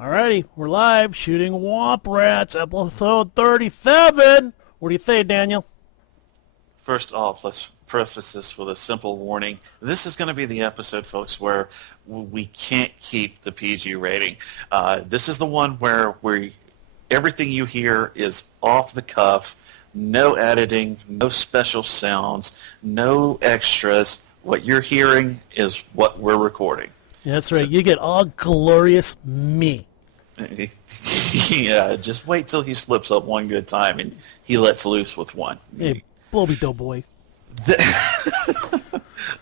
Alrighty, we're live shooting Womp Rats, episode 37. What do you think, Daniel? First off, let's preface this with a simple warning. This is going to be the episode, folks, where we can't keep the PG rating. This is the one where everything you hear is off the cuff, no editing, no special sounds, no extras. What you're hearing is what we're recording. Yeah, that's right. So, you get all glorious me. Yeah, just wait till he slips up one good time and he lets loose with one. Hey, blow me, doughboy.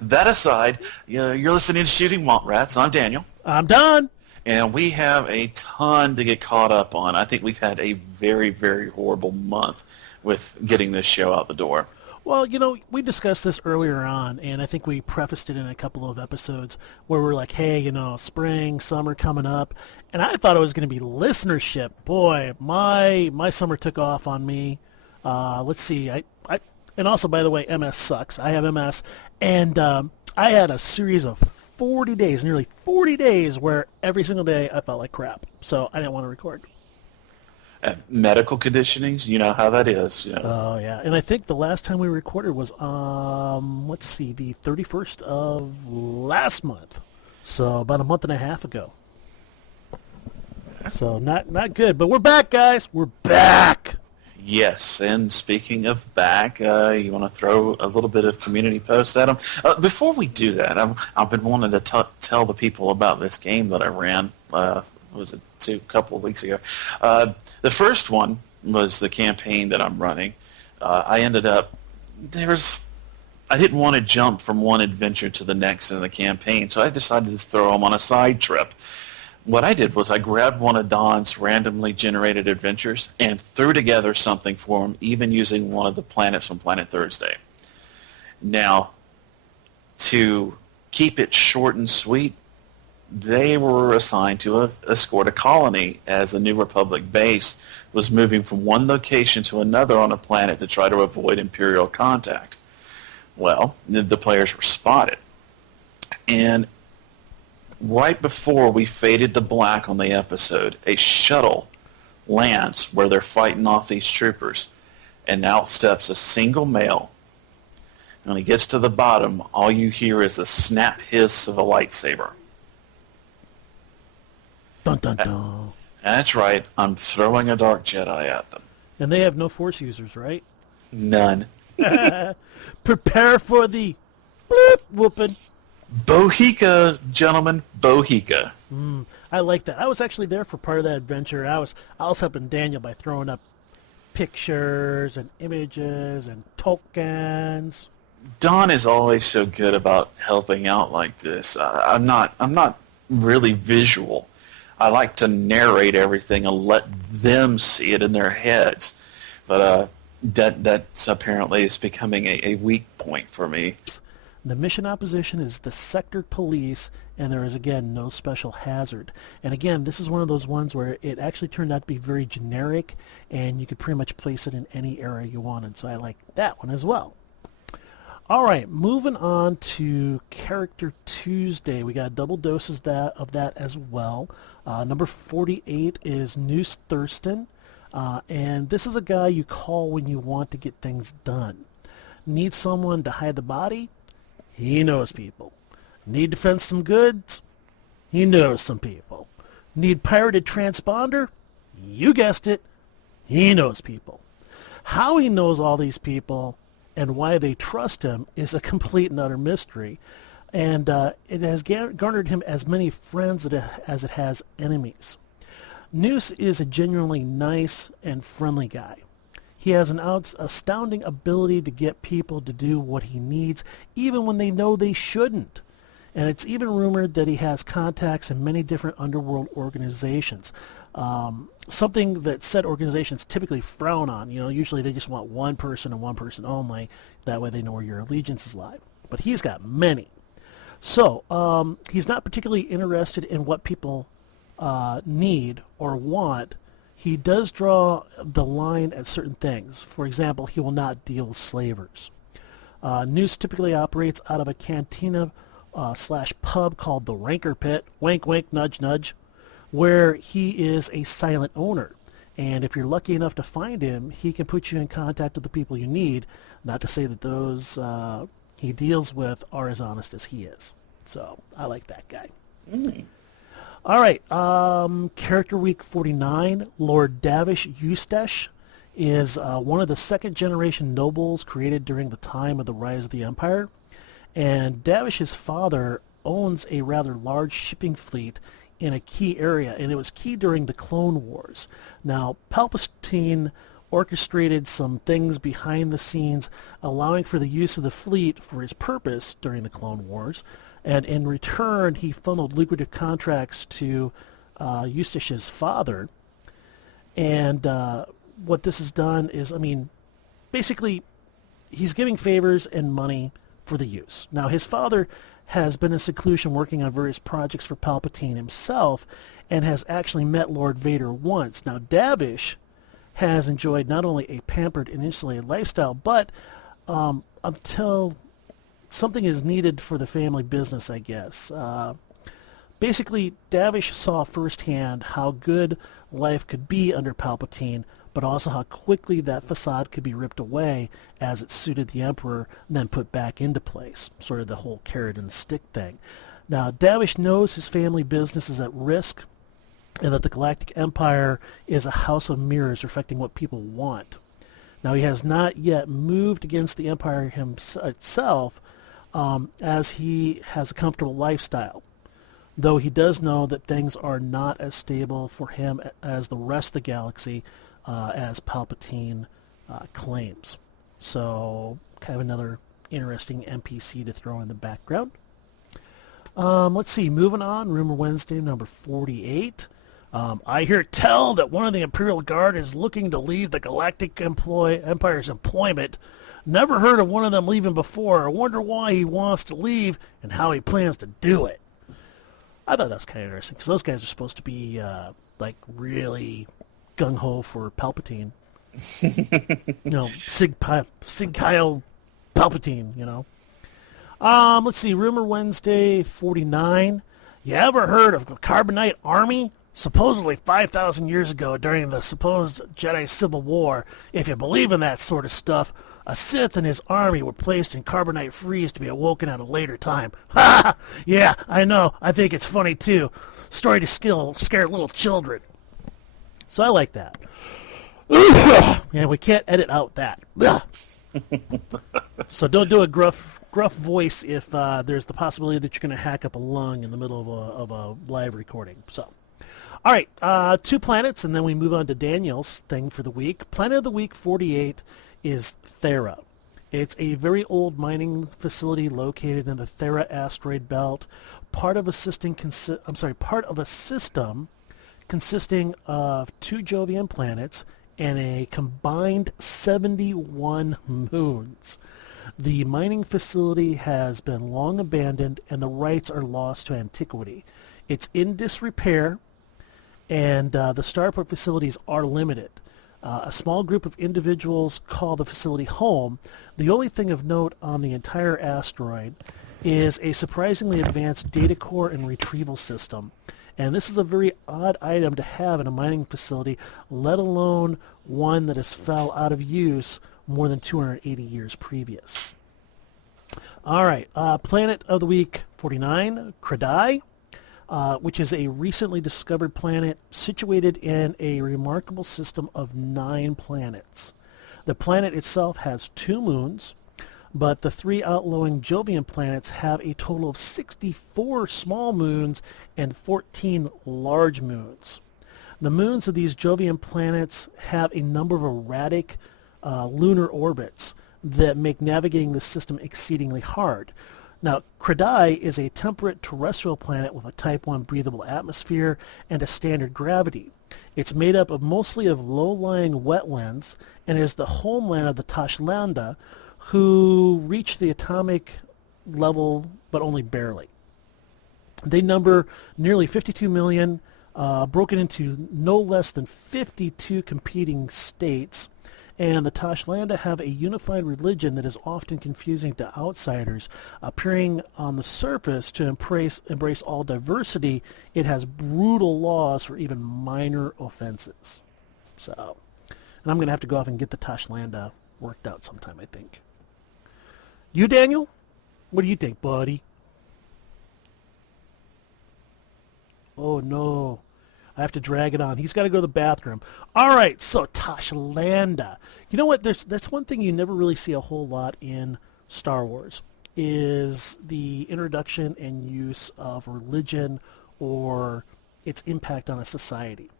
That aside, you're listening to Shooting Womp Rats. I'm Daniel. I'm Don. And we have a ton to get caught up on. I think we've had a very, very horrible month with getting this show out the door. Well, we discussed this earlier on, and I think we prefaced it in a couple of episodes where we're like, hey, spring, summer coming up. And I thought it was going to be listenership. Boy, my summer took off on me. Let's see. And also, by the way, MS sucks. I have MS. And I had a series of 40 days, nearly 40 days, where every single day I felt like crap. So I didn't want to record. Medical conditionings, you know how that is. Oh, yeah. And I think the last time we recorded was, the 31st of last month. So about a month and a half ago. So not good. But we're back, guys. We're back. Yes, and speaking of back, you want to throw a little bit of community post at them? Before we do that, I've been wanting to tell the people about this game that I ran. Was it a couple of weeks ago? The first one was the campaign that I'm running. I ended up I didn't want to jump from one adventure to the next in the campaign, so I decided to throw them on a side trip. What I did was I grabbed one of Don's randomly generated adventures and threw together something for him, even using one of the planets from Planet Thursday. Now, to keep it short and sweet, they were assigned to escort a colony as the New Republic base was moving from one location to another on a planet to try to avoid Imperial contact. Well, the players were spotted. And right before we faded to black on the episode, a shuttle lands where they're fighting off these troopers, and out steps a single male. And when he gets to the bottom, all you hear is the snap hiss of a lightsaber. Dun, dun, dun. That's right. I'm throwing a Dark Jedi at them. And they have no Force users, right? None. Prepare for the bloop whooping. Bohica, gentlemen. Bohica. I like that. I was actually there for part of that adventure. I was helping Daniel by throwing up pictures and images and tokens. Don is always so good about helping out like this. I'm not really visual. I like to narrate everything and let them see it in their heads. But that's apparently is becoming a weak point for me. The mission opposition is the sector police, and there is, again, no special hazard. And again, this is one of those ones where it actually turned out to be very generic, and you could pretty much place it in any area you wanted. So I like that one as well. All right, moving on to Character Tuesday. We got double doses of that as well. Number 48 is Noose Thurston, and this is a guy you call when you want to get things done. Need someone to hide the body? He knows people. Need to fence some goods? He knows some people. Need pirated transponder? You guessed it. He knows people. How he knows all these people and why they trust him is a complete and utter mystery. And it has garnered him as many friends as it has enemies. Noose is a genuinely nice and friendly guy. He has an astounding ability to get people to do what he needs, even when they know they shouldn't. And it's even rumored that he has contacts in many different underworld organizations. Something that said organizations typically frown on. Usually they just want one person and one person only. That way they know where your allegiances lie. But he's got many. So he's not particularly interested in what people need or want. He does draw the line at certain things. For example, he will not deal with slavers. Noose typically operates out of a cantina / pub called the Rancor Pit. Wink, wink, nudge, nudge. where he is a silent owner. And if you're lucky enough to find him, he can put you in contact with the people you need. Not to say that those he deals with are as honest as he is. So I like that guy. All right, Character Week 49, Lord Davish Eustache is one of the second-generation nobles created during the time of the rise of the Empire. And Davish's father owns a rather large shipping fleet in a key area, and it was key during the Clone Wars. Now, Palpatine orchestrated some things behind the scenes, allowing for the use of the fleet for his purpose during the Clone Wars, and in return, he funneled lucrative contracts to Eustache's father. And what this has done is, basically, he's giving favors and money for the use. Now, his father has been in seclusion working on various projects for Palpatine himself and has actually met Lord Vader once. Now, Davish has enjoyed not only a pampered and insulated lifestyle, but until something is needed for the family business, I guess. Basically, Davish saw firsthand how good life could be under Palpatine, but also how quickly that facade could be ripped away as it suited the Emperor and then put back into place. Sort of the whole carrot and stick thing. Now, Davish knows his family business is at risk and that the Galactic Empire is a house of mirrors reflecting what people want. Now, he has not yet moved against the Empire itself as he has a comfortable lifestyle, though he does know that things are not as stable for him as the rest of the galaxy, as Palpatine claims. So, kind of another interesting NPC to throw in the background. Let's see, moving on, Rumor Wednesday number 48. I hear tell that one of the Imperial Guard is looking to leave the Galactic Empire's employment. Never heard of one of them leaving before. I wonder why he wants to leave and how he plans to do it. I thought that was kind of interesting, because those guys are supposed to be, really gung-ho for Palpatine. Sig Kyle Palpatine, Let's see, Rumor Wednesday 49. You ever heard of the Carbonite Army? Supposedly 5,000 years ago during the supposed Jedi Civil War, if you believe in that sort of stuff, a Sith and his army were placed in carbonite freeze to be awoken at a later time. Ha! Yeah, I know. I think it's funny, too. Story to scare little children. So I like that. Yeah, we can't edit out that. So don't do a gruff voice if there's the possibility that you're going to hack up a lung in the middle of a live recording. So, all right, 2 planets, and then we move on to Daniel's thing for the week. Planet of the Week 48 is Thera. It's a very old mining facility located in the Thera asteroid belt, part of a system consisting of 2 Jovian planets and a combined 71 moons. The mining facility has been long abandoned and the rights are lost to antiquity. It's in disrepair, and the starport facilities are limited. A small group of individuals call the facility home. The only thing of note on the entire asteroid is a surprisingly advanced data core and retrieval system. And this is a very odd item to have in a mining facility, let alone one that has fell out of use more than 280 years previous. All right, Planet of the Week 49, Credai, which is a recently discovered planet situated in a remarkable system of 9 planets. The planet itself has 2 moons, but the 3 outlying Jovian planets have a total of 64 small moons and 14 large moons. The moons of these Jovian planets have a number of erratic lunar orbits that make navigating the system exceedingly hard. Now, Credai is a temperate terrestrial planet with a Type 1 breathable atmosphere and a standard gravity. It's made up of mostly of low-lying wetlands and is the homeland of the Tashlanda, who reach the atomic level but only barely. They number nearly 52 million, broken into no less than 52 competing states, And the Tashlanda have a unified religion that is often confusing to outsiders. Appearing on the surface to embrace all diversity, it has brutal laws for even minor offenses. So, and I'm going to have to go off and get the Tashlanda worked out sometime, I think. You, Daniel? What do you think, buddy? Oh, no. I have to drag it on. He's got to go to the bathroom. All right, so Tashlanda. You know what? That's one thing you never really see a whole lot in Star Wars, is the introduction and use of religion or its impact on a society.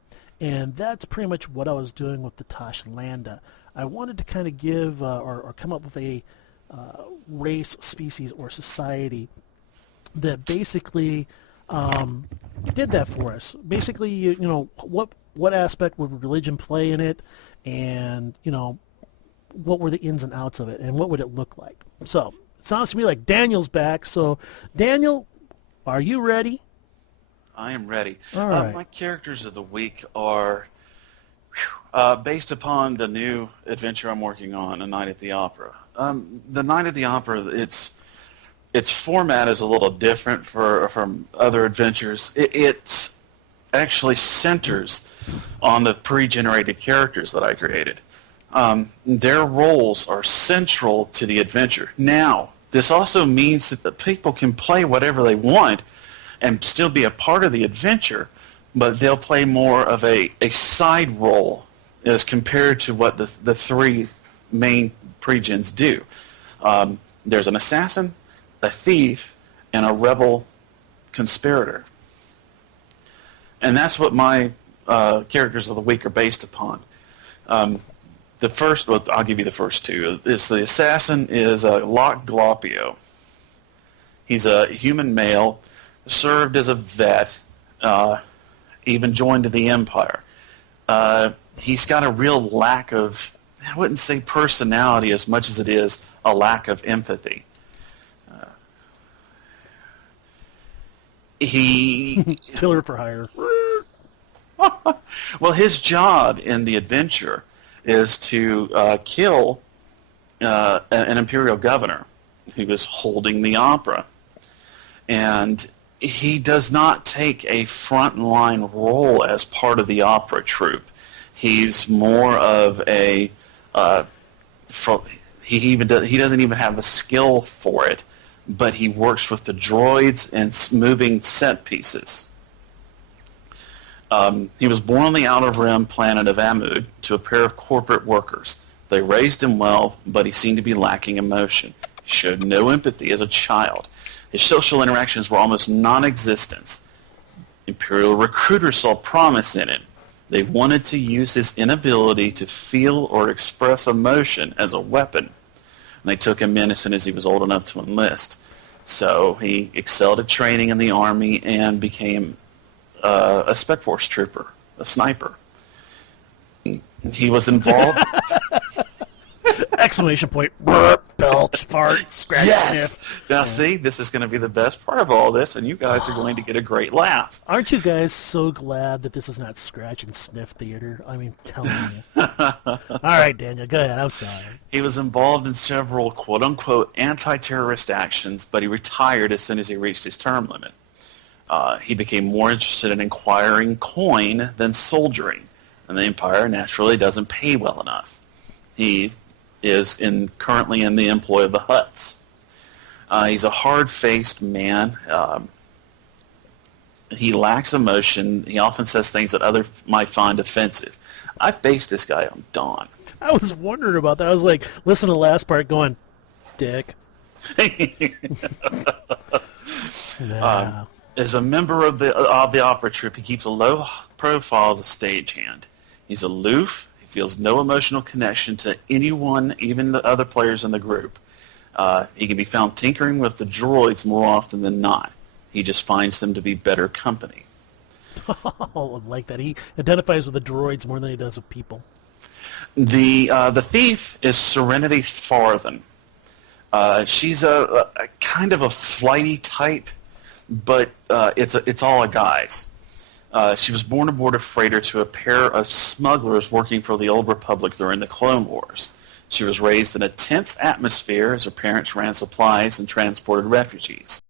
And that's pretty much what I was doing with the Tashlanda. I wanted to kind of give or come up with a race, species, or society that basically did that for us. Basically, you know, what aspect would religion play in it, and, you know, what were the ins and outs of it, and what would it look like? So, it sounds to me like Daniel's back. So, Daniel, are you ready? I am ready. All right. My characters of the week are based upon the new adventure I'm working on, A Night at the Opera. The Night at the Opera, its format is a little different from other adventures. It actually centers on the pre-generated characters that I created. Their roles are central to the adventure. Now, this also means that the people can play whatever they want and still be a part of the adventure, but they'll play more of a side role as compared to what the three main pre-gens do. There's an assassin, a thief, and a rebel conspirator. And that's what my characters of the week are based upon. The first, well, I'll give you the first two. The assassin is Locke Glopio. He's a human male, served as a vet, even joined the Empire. He's got a real lack of, I wouldn't say personality as much as it is a lack of empathy. Killer for hire. Well, his job in the adventure is to kill an imperial governor who was holding the opera. And he does not take a frontline role as part of the opera troupe. He's more of a he doesn't even have a skill for it, but he works with the droids and moving set pieces. He was born on the Outer Rim planet of Amud to a pair of corporate workers. They raised him well, but he seemed to be lacking emotion. He showed no empathy as a child. His social interactions were almost non-existent. Imperial recruiters saw promise in him. They wanted to use his inability to feel or express emotion as a weapon. And they took him in as soon as he was old enough to enlist. So he excelled at training in the Army and became a Spec Force trooper, a sniper. He was involved... Exclamation point. Burp, belch, fart, scratch, sniff. Now, see, this is going to be the best part of all this, and you guys are going to get a great laugh. Aren't you guys so glad that this is not scratch and sniff theater? I mean, telling you. All right, Daniel, go ahead. I'm sorry. He was involved in several quote-unquote anti-terrorist actions, but he retired as soon as he reached his term limit. He became more interested in acquiring coin than soldiering, and the Empire naturally doesn't pay well enough. He is currently in the employ of the Hutts. He's a hard-faced man. He lacks emotion. He often says things that others might find offensive. I based this guy on Dawn. I was wondering about that. I was like, listen to the last part going, dick. Nah. As a member of the opera troupe, he keeps a low profile as a stagehand. He's aloof. He feels no emotional connection to anyone, even the other players in the group. He can be found tinkering with the droids more often than not. He just finds them to be better company. Oh, I like that. He identifies with the droids more than he does with people. The thief is Serenity Farthen. She's a kind of a flighty type, but it's all a guise. She was born aboard a freighter to a pair of smugglers working for the Old Republic during the Clone Wars. She was raised in a tense atmosphere as her parents ran supplies and transported refugees.